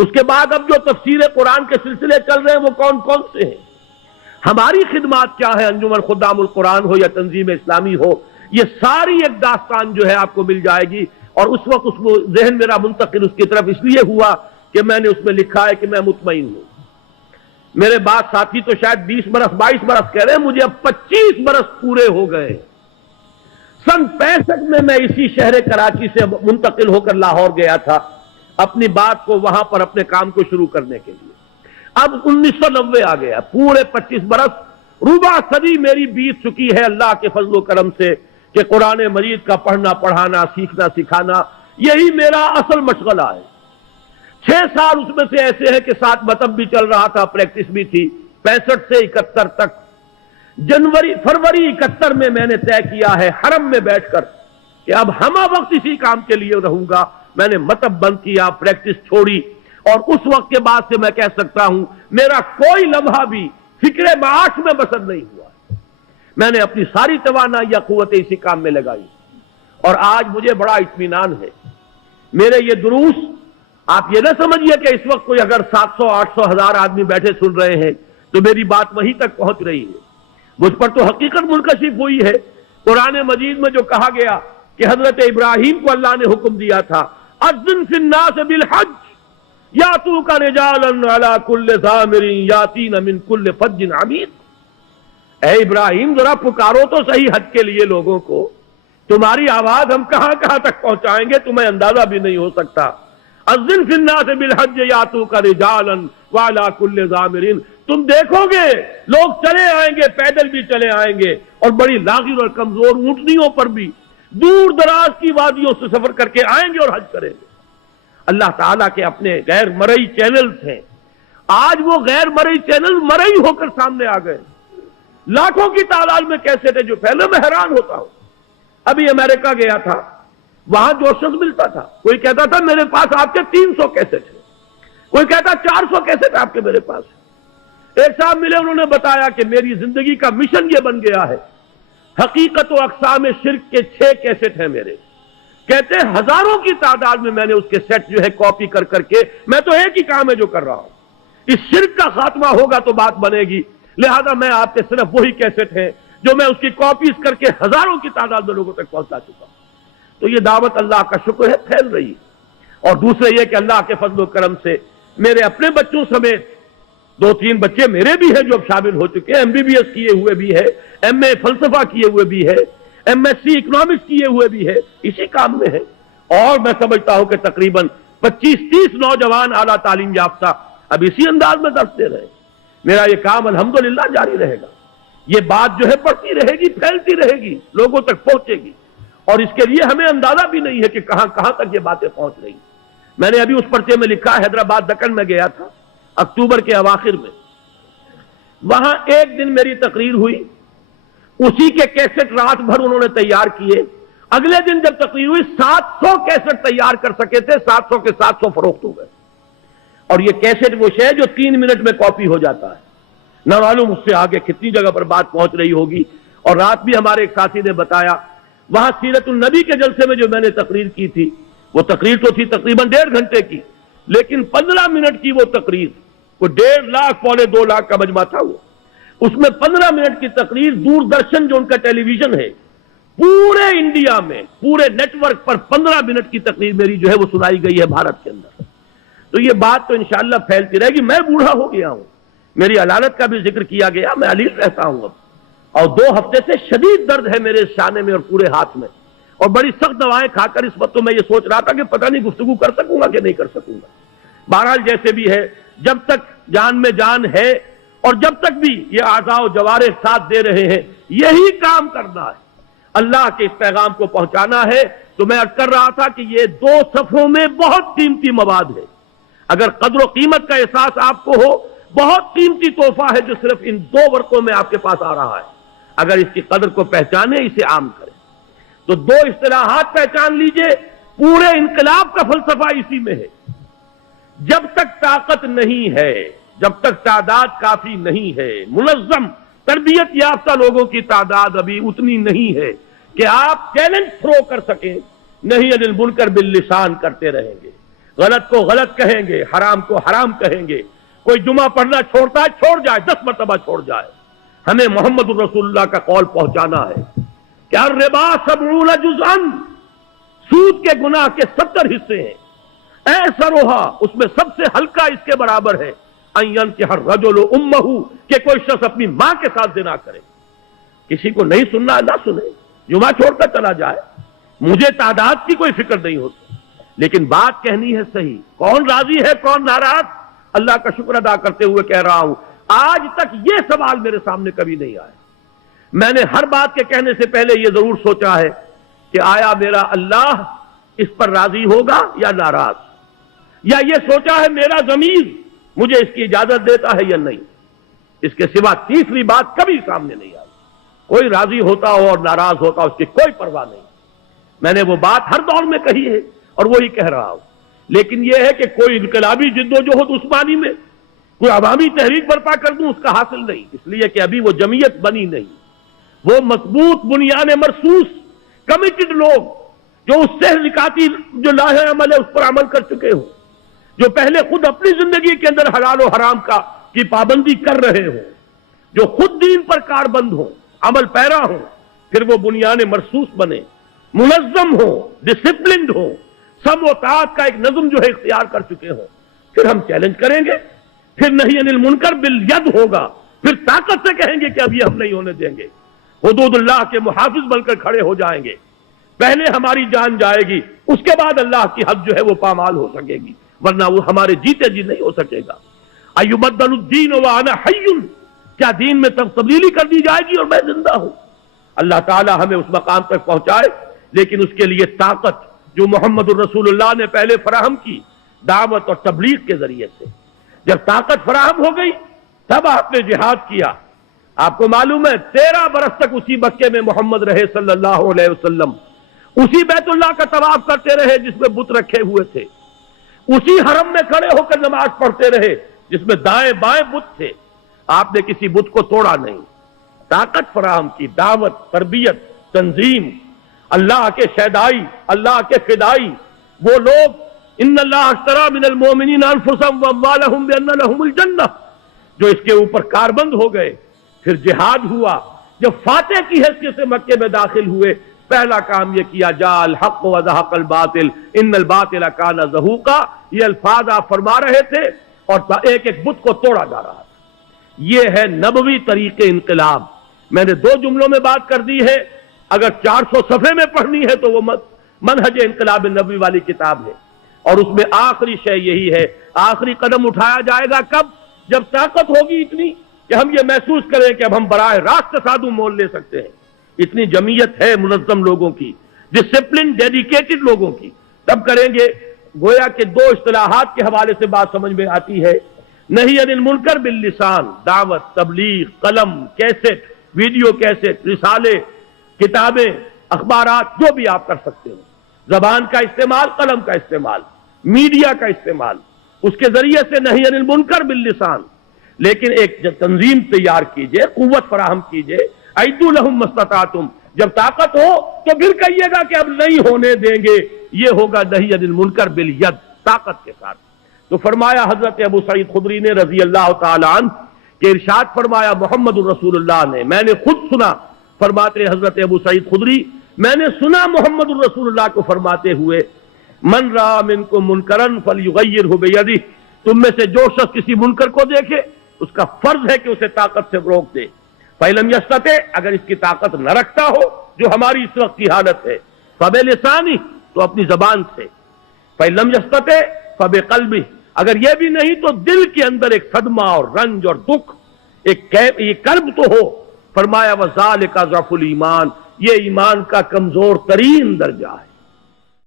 اس کے بعد اب جو تفسیر قرآن کے سلسلے چل رہے ہیں وہ کون کون سے ہیں، ہماری خدمات کیا ہے، انجمن خدام القرآن ہو یا تنظیم اسلامی ہو، یہ ساری ایک داستان جو ہے آپ کو مل جائے گی۔ اور اس وقت اس کو ذہن میرا منتقل اس کی طرف اس لیے ہوا کہ میں نے اس میں لکھا ہے کہ میں مطمئن ہوں۔ میرے بعد ساتھی تو شاید 20 برس 22 برس کہہ رہے ہیں، مجھے اب 25 برس پورے ہو گئے۔ سن 65 میں میں اسی شہر کراچی سے منتقل ہو کر لاہور گیا تھا اپنی بات کو وہاں پر اپنے کام کو شروع کرنے کے لیے۔ اب 1990 آ گیا، پورے 25 برس ربع صدی میری بیت چکی ہے اللہ کے فضل و کرم سے کہ قرآن مجید کا پڑھنا پڑھانا سیکھنا سکھانا یہی میرا اصل مشغلہ ہے۔ 6 سال اس میں سے ایسے ہیں کہ 7 مطلب بھی چل رہا تھا، پریکٹس بھی تھی، 65 سے 71 تک۔ فروری 71 میں نے طے کیا ہے حرم میں بیٹھ کر کہ اب ہمہ وقت اسی کام کے لیے رہوں گا۔ میں نے مطلب بند کیا، پریکٹس چھوڑی، اور اس وقت کے بعد سے میں کہہ سکتا ہوں میرا کوئی لمحہ بھی فکر معاش میں بسر نہیں ہوا۔ میں نے اپنی ساری توانائی یا قوت اسی کام میں لگائی، اور آج مجھے بڑا اطمینان ہے۔ میرے یہ دروس آپ یہ نہ سمجھیے کہ اس وقت کوئی اگر 700 800 1000 آدمی بیٹھے سن رہے ہیں تو میری بات وہیں تک پہنچ رہی ہے، مجھ پر تو حقیقت منکشف ہوئی ہے۔ قرآن مجید میں جو کہا گیا کہ حضرت ابراہیم کو اللہ نے حکم دیا تھا اذن فی الناس بالحج یاتوک رجالا علی کل ضامر یاتین من کل فج عمیق، اے ابراہیم ذرا پکارو تو صحیح حج کے لیے لوگوں کو، تمہاری آواز ہم کہاں کہاں تک پہنچائیں گے تمہیں اندازہ بھی نہیں ہو سکتا۔ اذن فی الناس بالحج یاتوک رجالا وعلی کل ضامر، تم دیکھو گے لوگ چلے آئیں گے، پیدل بھی چلے آئیں گے، اور بڑی لاغر اور کمزور اونٹنیوں پر بھی دور دراز کی وادیوں سے سفر کر کے آئیں گے اور حج کریں گے۔ اللہ تعالیٰ کے اپنے غیر مرئی چینلز ہیں، آج وہ غیر مرئی چینل مرئی ہو کر سامنے آ گئے، لاکھوں کی تعداد میں کیسے تھے جو پہلے میں حیران ہوتا ہوں۔ ابھی امریکہ گیا تھا، وہاں جو شخص ملتا تھا کوئی کہتا تھا میرے پاس آپ کے 300 کیسٹ ہیں، کوئی کہتا 400 کیسٹ آپ کے میرے پاس۔ ایک صاحب ملے، انہوں نے بتایا کہ میری زندگی کا مشن یہ بن گیا ہے، حقیقت و اقسام شرک کے 6 کیسٹ ہیں میرے، کہتے ہیں ہزاروں کی تعداد میں نے اس کے سیٹ جو ہے کاپی کر کر کے، میں تو ایک ہی کام ہے جو کر رہا ہوں، اس شرک کا خاتمہ ہوگا تو بات بنے گی، لہذا میں آپ کے صرف وہی کیسٹ ہیں جو میں اس کی کاپیز کر کے ہزاروں کی تعداد میں لوگوں تک پہنچا چکا ہوں۔ تو یہ دعوت اللہ کا شکر ہے پھیل رہی ہے۔ اور دوسرے یہ کہ اللہ کے فضل و کرم سے میرے اپنے بچوں سمیت 2-3 بچے میرے بھی ہیں جو اب شامل ہو چکے ہیں، MBBS کیے ہوئے بھی ہے، MA فلسفہ کیے ہوئے بھی ہے، MSc اکنامکس کیے ہوئے بھی ہے، اسی کام میں ہے۔ اور میں سمجھتا ہوں کہ تقریباً 25-30 نوجوان اعلیٰ تعلیم یافتہ اب اسی انداز میں درس دے رہے ہیں۔ میرا یہ کام الحمدللہ جاری رہے گا، یہ بات جو ہے بڑھتی رہے گی، پھیلتی رہے گی، لوگوں تک پہنچے گی، اور اس کے لیے ہمیں اندازہ بھی نہیں ہے کہ کہاں کہاں تک یہ باتیں پہنچ رہی ہیں۔ میں نے ابھی اس پرچے میں لکھا، حیدرآباد دکن میں گیا تھا اکتوبر کے اواخر میں، وہاں ایک دن میری تقریر ہوئی، اسی کے کیسٹ رات بھر انہوں نے تیار کیے، اگلے دن جب تقریر ہوئی 700 کیسٹ تیار کر سکے تھے، 700 کے 700 فروخت ہو گئے۔ اور یہ کیسٹ وہ شے جو 3 منٹ میں کاپی ہو جاتا ہے، نہ معلوم اس سے آگے کتنی جگہ پر بات پہنچ رہی ہوگی۔ اور رات بھی ہمارے ایک ساتھی نے بتایا، وہاں سیرت النبی کے جلسے میں جو میں نے تقریر کی تھی، وہ تقریر تو تھی تقریباً 1.5 گھنٹے کی، لیکن 15 منٹ کی وہ تقریر، وہ 1.5 لاکھ 2.25 لاکھ کا مجمع تھا وہ، اس میں 15 منٹ کی تقریر دوردرشن جو ان کا ٹیلی ویژن ہے پورے انڈیا میں، پورے نیٹ ورک پر 15 منٹ کی تقریر میری جو ہے وہ سنائی گئی ہے بھارت کے اندر۔ تو یہ بات تو انشاءاللہ پھیلتی رہے گی۔ میں بوڑھا ہو گیا ہوں، میری علالت کا بھی ذکر کیا گیا، میں علیل رہتا ہوں اب، اور 2 ہفتے سے شدید درد ہے میرے شانے میں اور پورے ہاتھ میں، اور بڑی سخت دوائیں کھا کر اس وقت تو میں یہ سوچ رہا تھا کہ پتہ نہیں گفتگو کر سکوں گا کہ نہیں کر سکوں گا۔ بہرحال جیسے بھی ہے، جب تک جان میں جان ہے اور جب تک بھی یہ اعضاء و جوارح ساتھ دے رہے ہیں، یہی کام کرنا ہے، اللہ کے اس پیغام کو پہنچانا ہے۔ تو میں عرض کر رہا تھا کہ یہ 2 صفحوں میں بہت قیمتی مواد ہے، اگر قدر و قیمت کا احساس آپ کو ہو، بہت قیمتی تحفہ ہے جو صرف ان 2 ورقوں میں آپ کے پاس آ رہا ہے۔ اگر اس کی قدر کو پہچانے، اسے عام کریں، تو 2 اصطلاحات پہچان لیجئے، پورے انقلاب کا فلسفہ اسی میں ہے۔ جب تک طاقت نہیں ہے، جب تک تعداد کافی نہیں ہے، منظم تربیت یافتہ لوگوں کی تعداد ابھی اتنی نہیں ہے کہ آپ چیلنج تھرو کر سکیں، نہیں انل منکر باللسان کرتے رہیں گے، غلط کو غلط کہیں گے، حرام کو حرام کہیں گے. کوئی جمعہ پڑھنا چھوڑتا ہے چھوڑ جائے، 10 مرتبہ چھوڑ جائے. ہمیں محمد الرسول اللہ کا قول پہنچانا ہے کہ الربا 70 جزءا، سود کے گناہ کے 70 حصے ہیں. ایسرھا، اس میں سب سے ہلکا اس کے برابر ہے ان ينكح الرجل امہ، کہ کوئی شخص اپنی ماں کے ساتھ زنا کرے. کسی کو نہیں سننا نہ سنے، جمعہ چھوڑ کر چلا جائے. مجھے تعداد کی کوئی فکر نہیں ہوتی، لیکن بات کہنی ہے صحیح. کون راضی ہے کون ناراض، اللہ کا شکر ادا کرتے ہوئے کہہ رہا ہوں آج تک یہ سوال میرے سامنے کبھی نہیں آیا. میں نے ہر بات کے کہنے سے پہلے یہ ضرور سوچا ہے کہ آیا میرا اللہ اس پر راضی ہوگا یا ناراض، یا یہ سوچا ہے میرا ضمیر مجھے اس کی اجازت دیتا ہے یا نہیں. اس کے سوا تیسری بات کبھی سامنے نہیں آئی. کوئی راضی ہوتا ہو اور ناراض ہوتا ہو اس کی کوئی پرواہ نہیں. میں نے وہ بات ہر دور میں کہی ہے اور وہی کہہ رہا ہوں. لیکن یہ ہے کہ کوئی انقلابی جدوجہد عثمانی میں کوئی عوامی تحریک برپا کر دوں، اس کا حاصل نہیں، اس لیے کہ ابھی وہ جمعیت بنی نہیں. وہ مضبوط بنیان مرصوص کمیٹڈ لوگ جو اس سے نکاتی جو لاہ عمل ہے اس پر عمل کر چکے ہوں، جو پہلے خود اپنی زندگی کے اندر حلال و حرام کی پابندی کر رہے ہوں، جو خود دین پر کاربند ہوں، عمل پیرا ہوں، پھر وہ بنیان مرصوص بنے، منظم ہو، ڈسپلنڈ ہو، سم و طاعت کا ایک نظم جو ہے اختیار کر چکے ہوں. پھر ہم چیلنج کریں گے، پھر نہی عن المنکر بالید ہوگا، پھر طاقت سے کہیں گے کہ اب یہ ہم نہیں ہونے دیں گے. حدود اللہ کے محافظ بن کر کھڑے ہو جائیں گے. پہلے ہماری جان جائے گی، اس کے بعد اللہ کی حد جو ہے وہ پامال ہو سکے گی، ورنہ وہ ہمارے جیتے جی نہیں ہو سکے گا. ایبدل الدین وانا حی، کیا دین میں تبدیلی کر دی جائے گی اور میں زندہ ہوں؟ اللہ تعالی ہمیں اس مقام تک پہنچائے، لیکن اس کے لیے طاقت جو محمد الرسول اللہ نے پہلے فراہم کی دعوت اور تبلیغ کے ذریعے سے. جب طاقت فراہم ہو گئی تب آپ نے جہاد کیا. آپ کو معلوم ہے 13 برس تک اسی مکے میں محمد رہے صلی اللہ علیہ وسلم، اسی بیت اللہ کا طواف کرتے رہے جس میں بت رکھے ہوئے تھے، اسی حرم میں کھڑے ہو کر نماز پڑھتے رہے جس میں دائیں بائیں بت تھے. آپ نے کسی بت کو توڑا نہیں. طاقت فراہم کی، دعوت، تربیت، تنظیم، اللہ کے شیدائی، اللہ کے فدائی، وہ لوگ ان اللہ اشتری من المؤمنین انفسهم واموالهم بان لهم الجنہ، جو اس کے اوپر کاربند ہو گئے. پھر جہاد ہوا. جب فاتح کی حیثیت سے مکے میں داخل ہوئے پہلا کام یہ کیا جاء الحق وزهق الباطل ان الباطل کان زہوقا. یہ الفاظ آپ فرما رہے تھے اور ایک ایک بت کو توڑا جا رہا تھا. یہ ہے نبوی طریق انقلاب. میں نے 2 جملوں میں بات کر دی ہے، اگر 400 صفحے میں پڑھنی ہے تو وہ منہج انقلاب نبوی والی کتاب ہے. اور اس میں آخری شے یہی ہے، آخری قدم اٹھایا جائے گا کب؟ جب طاقت ہوگی اتنی کہ ہم یہ محسوس کریں کہ اب ہم براہ راست تصادم مول لے سکتے ہیں. اتنی جمعیت ہے منظم لوگوں کی، ڈسپلن ڈیڈیکیٹڈ لوگوں کی، تب کریں گے. گویا کہ 2 اصطلاحات کے حوالے سے بات سمجھ میں آتی ہے. نہی عن المنکر باللسان، دعوت، تبلیغ، قلم، کیسٹ، ویڈیو کیسٹ، رسالے، کتابیں، اخبارات، جو بھی آپ کر سکتے ہو. زبان کا استعمال، قلم کا استعمال، میڈیا کا استعمال، اس کے ذریعے سے نہی عن المنکر باللسان. لیکن ایک تنظیم تیار کیجئے، قوت فراہم کیجئے. اعدوا لهم ما استطعتم، جب طاقت ہو تو پھر کہیے گا کہ اب نہیں ہونے دیں گے. یہ ہوگا نہی عن المنکر بالید، طاقت کے ساتھ. تو فرمایا حضرت ابو سعید خدری نے رضی اللہ تعالی عنہ کہ ارشاد فرمایا محمد الرسول اللہ نے، میں نے خود سنا، فرماتے حضرت ابو سعید خدری، میں نے سنا محمد الرسول اللہ کو فرماتے ہوئے من رأى منکم منکرا فلیغیرہ بیدہ، تم میں سے جو شخص کسی منکر کو دیکھے اس کا فرض ہے کہ اسے طاقت سے روک دے. فَإِلَمْ يَسْتَطِعْ، اگر اس کی طاقت نہ رکھتا ہو جو ہماری اس وقت کی حالت ہے، فَبِلِسَانِهِ، تو اپنی زبان سے. فَإِلَمْ يَسْتَطِعْ فَبِقَلْبِهِ، اگر یہ بھی نہیں تو دل کے اندر ایک صدمہ اور رنج اور دکھ، یہ کرب تو ہو. فرمایا وَذَلِكَ ضَعْفُ الْإِيمَانِ، یہ ایمان کا کمزور ترین درجہ ہے.